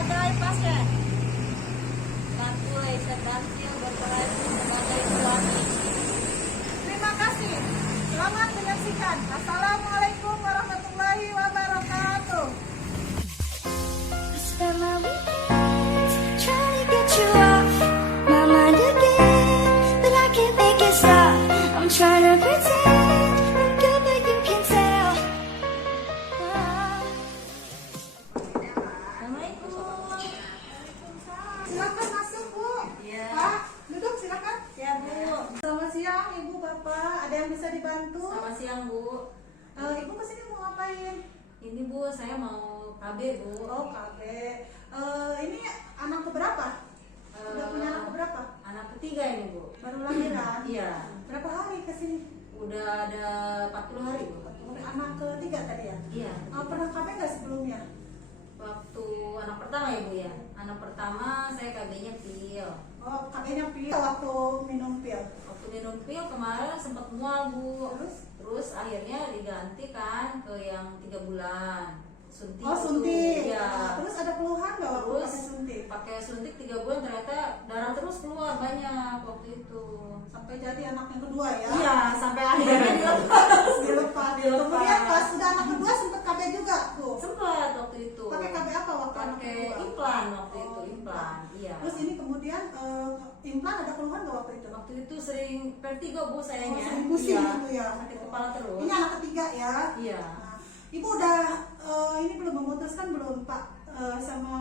sebagai pasien dan mulai berhasil beroperasi sebagai suami. Terima kasih. Selamat menyaksikan. Assalamualaikum warahmatullahi wabarakatuh. I spend my weekends trying to get you off my mind again, but I can't make it stop. I'm trying to pretend I'm good, but you can tell. Assalamualaikum. Silakan masuk, Bu. Iya. Pak, duduk silakan. Ya Bu. Selamat siang, Ibu, Bapak. Ada yang bisa dibantu? Selamat siang Bu. Ibu kesini mau ngapain? Ini Bu, saya mau KB Bu. Oh, KB. Ini anak keberapa? Udah punya anak keberapa? Anak ketiga ini Bu. Baru lahiran? Iya. Berapa hari kesini? Udah ada 40 hari Bu. Anak ketiga tadi ya? Iya. Pernah KB nggak sebelumnya? Waktu anak pertama ya Bu ya. Anak pertama saya KB-nya pil. Oh, KB-nya pil waktu minum pil. Waktu minum pil kemarin sempat mual Bu. Terus? Terus akhirnya diganti kan ke yang 3 bulan. Suntik. Oh, itu. suntik. Iya. Terus ada keluhan nggak waktu Terus pakai suntik? pakai suntik 3 bulan ternyata darah terus keluar banyak waktu itu. Sampai jadi anak yang kedua ya? Iya, sampai akhirnya dilepas. Dilepas. Kemudian pas sudah anak kedua sempat KB juga, Bu? Sempat waktu itu. Pakai KB apa waktu anak Pakai kedua? implan waktu itu, Oh, implan. Iya. Terus ini kemudian implan ada keluhan nggak waktu itu? Waktu itu sering vertigo Bu sayangnya. Oh, sering pusing Iya. gitu ya? Sakit kepala terus. Ini anak ketiga ya? Iya. Nah, Ibu udah ini belum memutuskan belum Pak sama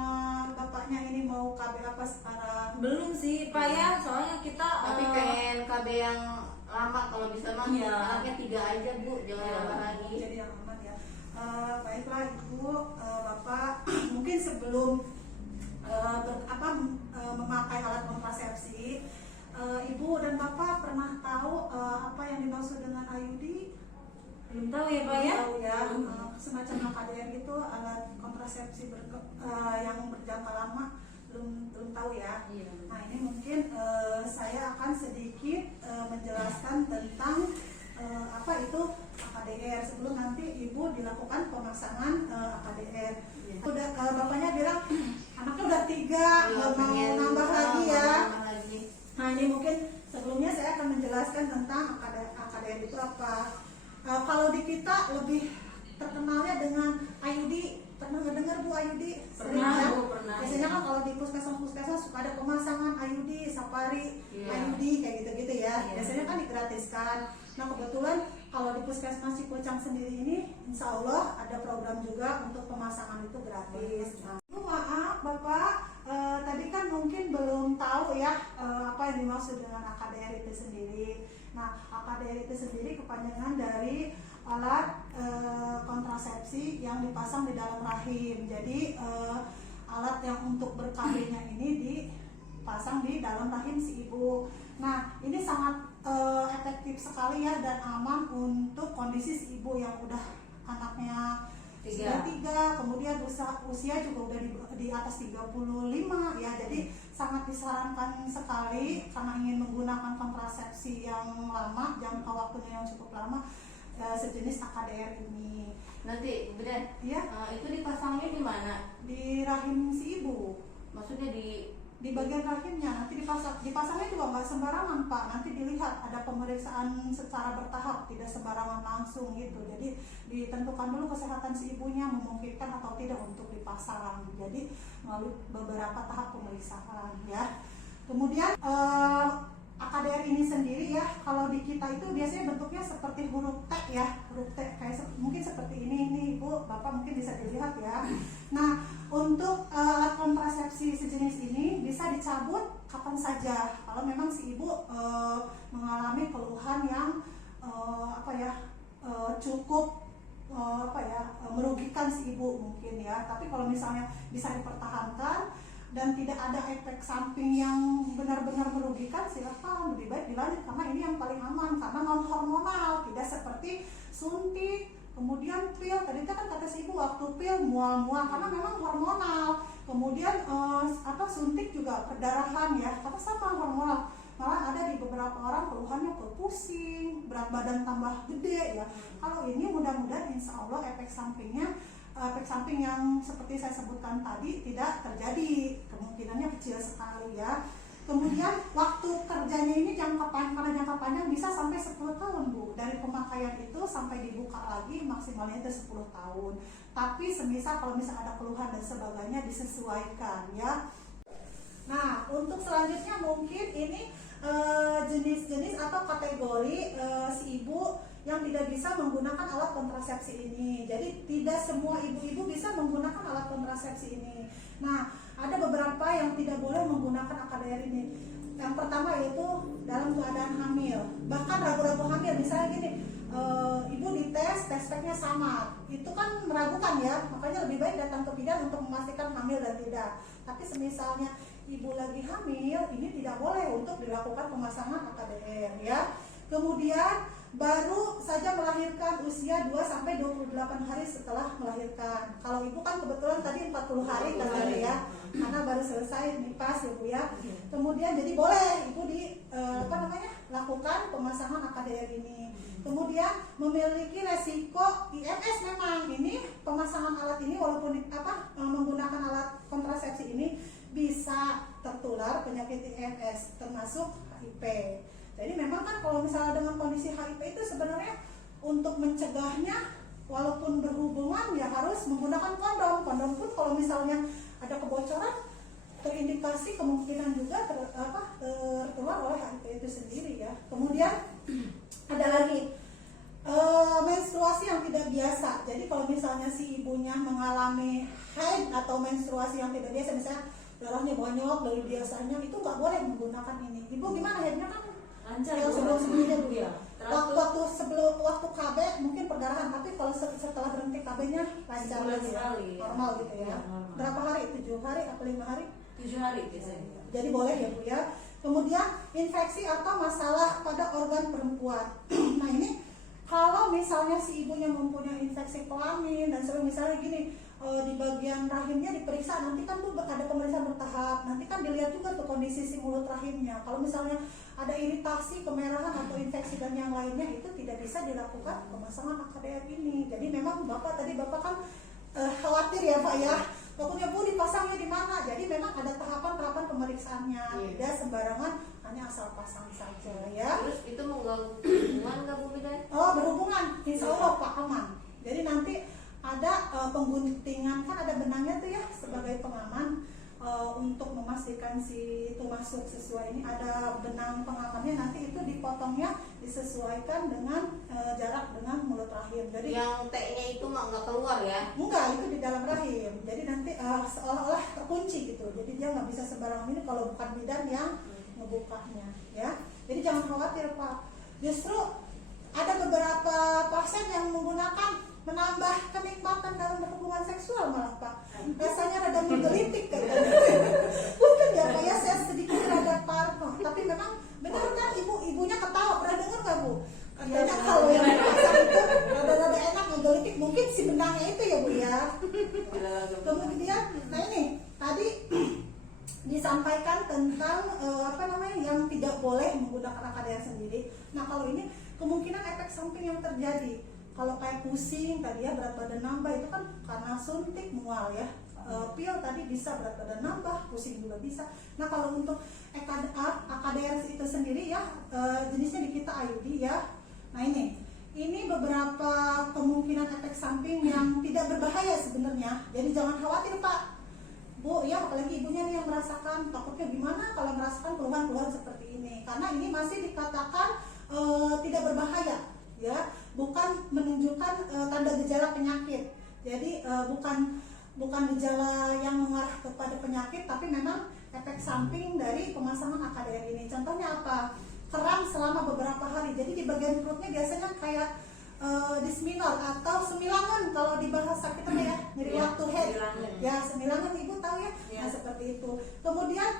bapaknya ini mau KB apa sekarang? Belum sih Pak ya, soalnya kita Tapi pengen KB yang lama kalau bisa mah Iya. anaknya 3 aja Bu, jangan Iya. nambah lagi. Jadi yang aman ya. Baiklah Ibu, Bapak mungkin sebelum memakai alat kontrasepsi, Ibu dan Bapak pernah tahu apa yang dimaksud dengan IUD? belum tahu ya Pak ya. Tahu ya, Belum. semacam AKDR itu alat kontrasepsi yang berjangka lama, belum tahu ya. Iya. Nah ini mungkin saya akan sedikit menjelaskan tentang apa itu AKDR sebelum nanti Ibu dilakukan pemasangan AKDR. Iya. Udah bapaknya bilang anaknya udah 3, mau Pengen nambah lagi ya. nambah lagi. Nah ini mungkin sebelumnya saya akan menjelaskan tentang AKDR itu apa. Kalau di kita lebih terkenalnya dengan IUD. Pernah dengar Bu IUD? Sering Pernah, ya? Bu, pernah. Biasanya kan kalau di puskesmas suka ada pemasangan IUD, safari, Iya. IUD kayak gitu-gitu ya. Iya. Biasanya kan digratiskan. Nah kebetulan kalau di puskesmas Cipocang sendiri ini, insya Allah ada program juga untuk pemasangan itu gratis. Nah, Bu, maaf Bapak, tadi kan mungkin belum tahu ya apa yang dimaksud dengan AKDR itu sendiri. Nah, AKDR itu sendiri kepanjangan dari alat kontrasepsi yang dipasang di dalam rahim. Jadi alat yang untuk ber-KB-nya ini dipasang di dalam rahim si ibu. Nah, ini sangat efektif sekali ya dan aman untuk kondisi si ibu yang udah anaknya sudah 3, kemudian usia juga udah di atas 35 ya. Jadi sangat disarankan sekali karena ingin menggunakan kontrasepsi yang lama, jangka waktunya yang cukup lama, sejenis AKDR ini. Nanti Buden, Ya, itu dipasangnya di mana? di rahim si ibu, Maksudnya di bagian rahimnya. Nanti dipasangnya juga nggak sembarangan Pak. Nanti dilihat ada pemeriksaan secara bertahap, tidak sembarangan langsung gitu. Jadi ditentukan dulu kesehatan si ibunya memungkinkan atau tidak untuk dipasang. Jadi melalui beberapa tahap pemeriksaan ya. Kemudian AKDR ini sendiri ya, kalau di kita itu biasanya bentuknya seperti huruf T ya, huruf T kayak mungkin seperti ini Ibu, Bapak mungkin bisa dilihat ya. Nah, untuk alat kontrasepsi sejenis ini bisa dicabut kapan saja kalau memang si ibu mengalami keluhan yang cukup merugikan si ibu mungkin ya. Tapi kalau misalnya bisa dipertahankan dan tidak ada efek samping yang benar-benar merugikan, silakan lebih baik dilanjut karena ini yang paling aman karena non hormonal, tidak seperti suntik, kemudian pil. Tadi kan kata si ibu waktu pil mual-mual karena memang hormonal. Kemudian suntik juga perdarahan ya, karena sama hormonal. Malah ada di beberapa orang keluhannya pusing, berat badan tambah gede ya. Kalau ini mudah-mudahan insya Allah efek sampingnya efek samping yang seperti saya sebutkan tadi tidak terjadi, kemungkinannya kecil sekali ya. Kemudian waktu kerjanya ini karena jangka panjang bisa sampai 10 tahun Bu. Dari pemakaian itu sampai dibuka lagi maksimalnya itu 10 tahun. Tapi semisal kalau misalnya ada keluhan dan sebagainya disesuaikan ya. Nah, untuk selanjutnya mungkin ini jenis-jenis atau kategori si ibu yang tidak bisa menggunakan alat kontrasepsi ini. Jadi tidak semua ibu-ibu bisa menggunakan alat kontrasepsi ini. Nah, ada beberapa yang tidak boleh menggunakan AKDR ini. Yang pertama yaitu dalam keadaan hamil. Bahkan ragu-ragu hamil, misalnya gini, ibu dites, speknya sama. Itu kan meragukan ya, makanya lebih baik datang ke bidan untuk memastikan hamil dan tidak. Tapi semisalnya ibu lagi hamil, ini tidak boleh untuk dilakukan pemasangan AKDR ya. Kemudian baru saja melahirkan usia 2-28 hari setelah melahirkan. Kalau ibu kan kebetulan tadi 40 hari katanya ya, karena baru selesai nipas ya Bu ya. Kemudian jadi boleh ibu lakukan pemasangan AKDR ini. Kemudian memiliki resiko IMS, memang ini pemasangan alat ini walaupun menggunakan alat kontrasepsi ini bisa tertular penyakit IMS termasuk HIV. Jadi memang kan kalau misalnya dengan kondisi HIV itu sebenarnya untuk mencegahnya walaupun berhubungan ya harus menggunakan kondom. Kondom pun kalau misalnya ada kebocoran terindikasi kemungkinan juga tertular oleh HIV itu sendiri ya. Kemudian ada lagi menstruasi yang tidak biasa. Jadi kalau misalnya si ibunya mengalami haid atau menstruasi yang tidak biasa, misalnya darahnya banyak dari biasanya, itu nggak boleh menggunakan ini. Ibu gimana haidnya kan? Lancar Ya, sebelum-sebelumnya dulu ya. waktu KB mungkin perdarahan, tapi kalau setelah berhenti KB-nya lancar Sebulan lagi ya, sekali, ya. normal gitu ya. Ya, normal. Berapa hari? 7 hari atau 5 hari? 7 hari biasanya. Jadi boleh ya Bu ya. Kemudian infeksi atau masalah pada organ perempuan. Nah ini kalau misalnya si ibunya mempunyai infeksi kelamin dan misalnya gini, di bagian rahimnya diperiksa, nanti kan tuh ada pemeriksaan bertahap, nanti kan dilihat juga tuh kondisi si mulut rahimnya. Kalau misalnya ada iritasi, kemerahan atau infeksi dan yang lainnya, itu tidak bisa dilakukan pemasangan AKDR ini. Jadi memang Bapak kan khawatir ya Pak ya, takutnya Bu dipasangnya di mana. Jadi memang ada tahapan-tahapan pemeriksaannya, tidak sembarangan hanya asal pasang saja ya. Terus itu mengganggu hubungan nggak Bu Bidan? Oh, berhubungan, insya Allah Pak aman. Jadi nanti ada pengguntingan, kan ada benangnya tuh ya sebagai pengaman untuk memastikan si itu masuk sesuai ini. Ada benang pengamannya, nanti itu dipotongnya disesuaikan dengan jarak dengan mulut rahim. Jadi Yang T-nya itu nggak keluar ya? enggak, itu di dalam rahim. Jadi nanti seolah-olah terkunci gitu. Jadi dia nggak bisa sembarangan ini kalau bukan bidan yang ngebukanya ya. Jadi jangan khawatir Pak. Justru ada beberapa pasien yang menggunakan menambah kenikmatan dalam berhubungan seksual malah Pak. Rasanya rada menggelitik katanya. Bukan ya Pak ya, saya sedikit rada parno. Tapi memang benar kan ibunya ketawa, pernah dengar nggak Bu? Katanya kalau yang dipasang itu rada-rada enak menggelitik, mungkin si benangnya itu ya Bu ya. Kemudian, nah ini tadi disampaikan tentang yang tidak boleh menggunakan AKDR sendiri. Nah kalau ini kemungkinan efek samping yang terjadi, kalau kayak pusing tadi ya, berat badan nambah, itu kan karena suntik mual ya. Pil tadi bisa berat badan nambah, pusing juga bisa. Nah kalau untuk AKDR itu sendiri ya, jenisnya di kita IUD ya. Nah ini beberapa kemungkinan efek samping yang tidak berbahaya sebenarnya. Jadi jangan khawatir Pak, Bu ya, apalagi ibunya nih yang merasakan, takutnya gimana kalau merasakan keluhan-keluhan seperti ini. Karena ini masih dikatakan tidak berbahaya ya, bukan menunjukkan tanda gejala penyakit. Jadi bukan gejala yang mengarah kepada penyakit, tapi memang efek samping dari pemasangan AKDR ini. Contohnya apa? Kram selama beberapa hari. Jadi di bagian perutnya biasanya kayak disminol atau semilangan kalau di bahasa kita ya, nyeri waktu head. Ya, semilangan Ibu tahu ya? Nah, seperti itu. Kemudian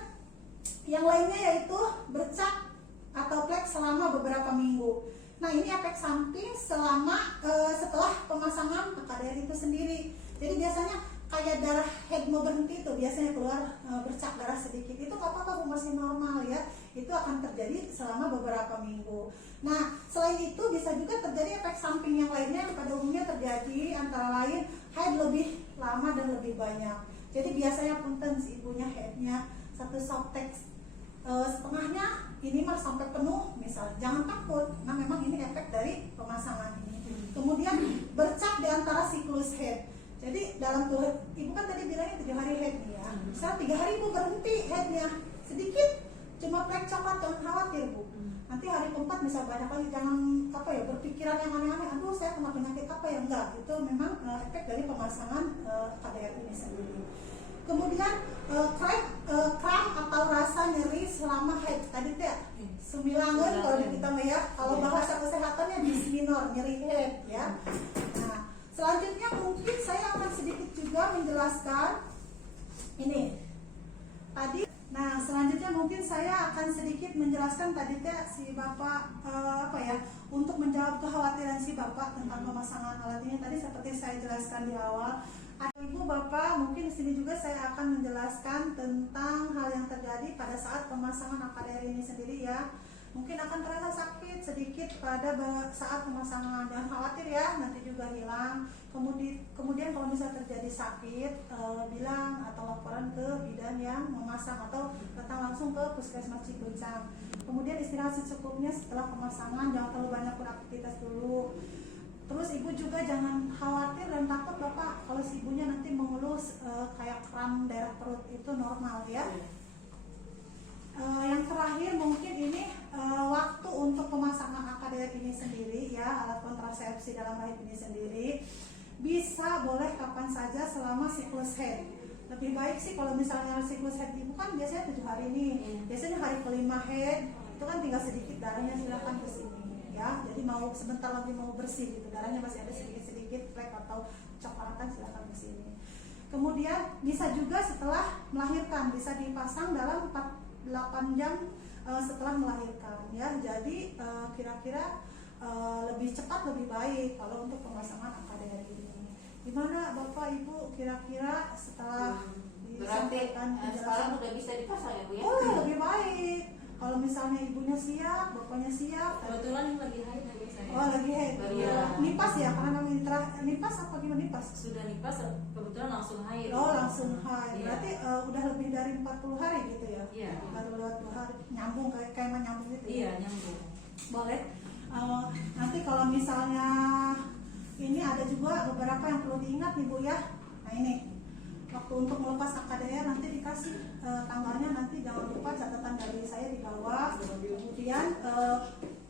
yang lainnya yaitu bercak atau plek selama beberapa minggu. Nah, ini efek samping setelah pemasangan AKDR itu sendiri. Jadi biasanya kayak darah head mau berhenti itu biasanya keluar bercak darah sedikit. Itu nggak apa-apa Bu, masih normal ya. itu akan terjadi selama beberapa minggu. Nah, selain itu bisa juga terjadi efek samping yang lainnya yang pada umumnya terjadi, antara lain haid lebih lama dan lebih banyak. Jadi biasanya punten si ibunya haidnya satu softtex setengahnya, ini mah sampai penuh misal. Jangan takut, nah memang ini efek dari pemasangan ini. Kemudian bercak di antara siklus haid. Jadi dalam tuh, ibu kan tadi bilangnya 3 hari head nih ya. Setelah 3 hari ibu berhenti headnya sedikit, cuma flek coklat, jangan khawatir bu. Nanti hari keempat bisa banyak lagi, jangan berpikiran yang aneh-aneh. Aduh saya kena penyakit apa ya, enggak. Itu memang efek dari pemasangan KDR ini sendiri. Kemudian kram atau rasa nyeri selama head tadi teh semilangan kalau kita ya. Kalau bahasa kesehatannya disminor, nyeri head ya. Nah, selanjutnya mungkin saya akan sedikit juga menjelaskan ini tadi. Nah, selanjutnya mungkin saya akan sedikit menjelaskan tadi teh si Bapak untuk menjawab kekhawatiran si Bapak tentang pemasangan alat ini tadi seperti saya jelaskan di awal. Ibu Bapak, mungkin di sini juga saya akan menjelaskan tentang hal yang terjadi pada saat pemasangan AKDR ini sendiri ya. Mungkin akan terasa sakit sedikit pada saat pemasangan, jangan khawatir ya, nanti juga hilang. Kemudian kalau bisa terjadi sakit, bilang atau laporan ke bidan yang memasang atau datang langsung ke puskesmas Cikuncang. Kemudian istirahat secukupnya setelah pemasangan, jangan terlalu banyak beraktivitas dulu. Terus ibu juga jangan khawatir dan takut Bapak kalau si ibunya nanti mengeluh kayak kram daerah perut, itu normal ya. Yang terakhir mungkin ini waktu untuk pemasangan AKDR ini sendiri ya, alat kontrasepsi dalam rahim ini sendiri bisa boleh kapan saja selama siklus haid. Lebih baik sih kalau misalnya siklus haid ibu kan biasanya 7 hari nih, biasanya hari kelima haid itu kan tinggal sedikit darahnya, silakan ke sini ya. Jadi mau sebentar lagi mau bersih gitu, darahnya masih ada sedikit-sedikit flek atau coklatan, silakan ke sini. Kemudian bisa juga setelah melahirkan, bisa dipasang dalam 8 jam setelah melahirkan ya. Jadi kira-kira lebih cepat lebih baik kalau untuk pemasangan AKDR ini. Gimana Bapak Ibu kira-kira setelah disampaikan berarti sekarang udah bisa dipasang ya Bu ya? Oh, lebih baik. Kalau misalnya ibunya siap, bapaknya siap. Kebetulan lagi haid lagi saya. Oh, lagi haid. Iya. Nipas ya, karena namanya nipas apa gimana nipas? Sudah nipas, kebetulan langsung haid. Oh, langsung haid. Iya. Berarti udah lebih dari 40 hari gitu ya? Iya. Baru lewat 2 hari, nyambung kayak menyambung gitu. Iya, nyambung. Boleh. Nanti kalau misalnya ini ada juga beberapa yang perlu diingat nih Bu ya. Nah ini waktu untuk melepas AKDR nanti dikasih tanggalnya, nanti jangan lupa catatan dari saya di bawah. Kemudian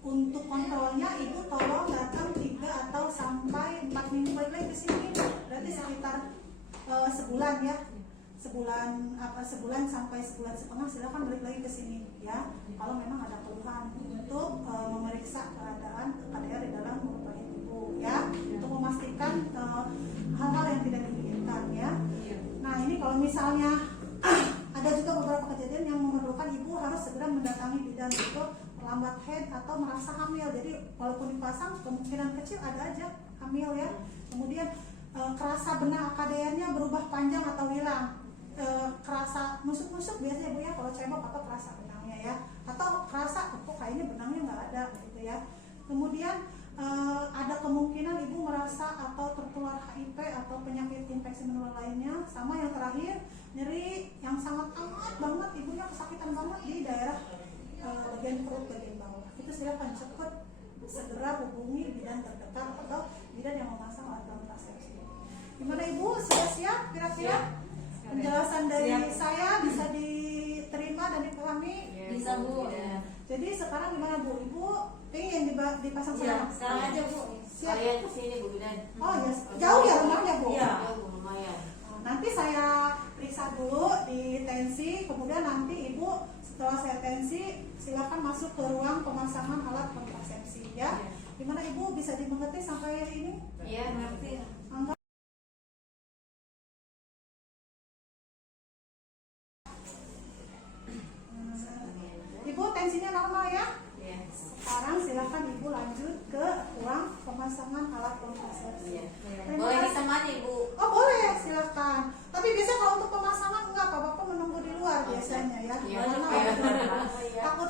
untuk kontrolnya ibu tolong datang 3 atau sampai 4 minggu balik lagi ke sini. Berarti sekitar sebulan ya. Sebulan sampai sebulan setengah silakan balik lagi ke sini ya. Kalau memang ada keluhan untuk memeriksa keadaan AKDR di dalam mulut rahim ibu ya, untuk memastikan hal-hal yang tidak diinginkan ya. Nah ini kalau misalnya ada juga beberapa kejadian yang memerlukan ibu harus segera mendatangi bidan untuk melambat haid atau merasa hamil. Jadi walaupun dipasang kemungkinan kecil ada aja hamil ya. Kemudian kerasa benang AKDR-nya berubah panjang atau hilang. Kerasa nusuk-nusuk biasanya Bu ya kalau cebok atau kerasa benangnya ya, atau kerasa kok kayaknya benangnya nggak ada gitu ya. Kemudian ada kemungkinan ibu merasa atau tertular HIV atau penyakit infeksi menular lainnya. Sama yang terakhir, nyeri yang sangat amat banget, ibunya kesakitan banget di daerah bagian perut bagian bawah. Itu silakan cepat segera hubungi bidan terdekat atau bidan yang memasang alat kontrasepsi. Gimana Ibu, sudah siap kira-kira? Penjelasan dari saya bisa diterima dan dipahami? Bisa Bu. Ya. Jadi sekarang gimana Bu? Ibu ingin dipasang Iya, sekarang? sekarang aja Bu. Siap. Kalian kesini Bu Bidan. Oh ya, jauh ya rumahnya Bu? Iya. Jauh lumayan. Nanti saya periksa dulu di tensi, kemudian nanti Ibu setelah saya tensi silakan masuk ke ruang pemasangan alat kontrasepsi ya. Gimana Ibu, bisa dimengerti sampai ini? Iya, ngerti. Angga? Ibu tensinya normal ya? Iya. Sekarang silakan Ibu lanjut ke ruang pemasangan alat kontrasepsi. Iya. Terima Boleh kasih. ditemani Bu. Oh boleh, silakan. Tapi biasanya kalau untuk pemasangan enggak, Bapak menunggu di luar biasanya ya. Iya. Karena Iya. takut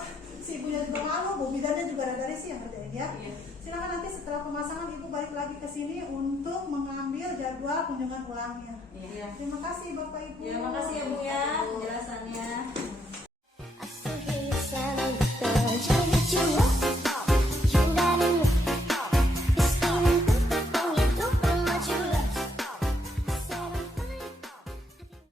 sih yang ngerjain ya. Iya. Silakan nanti setelah pemasangan Ibu balik lagi ke sini untuk mengambil jadwal kunjungan ulangnya. Iya. Terima kasih Bapak Ibu. Ya, makasih ya Bu ya penjelasannya. I still hear you sound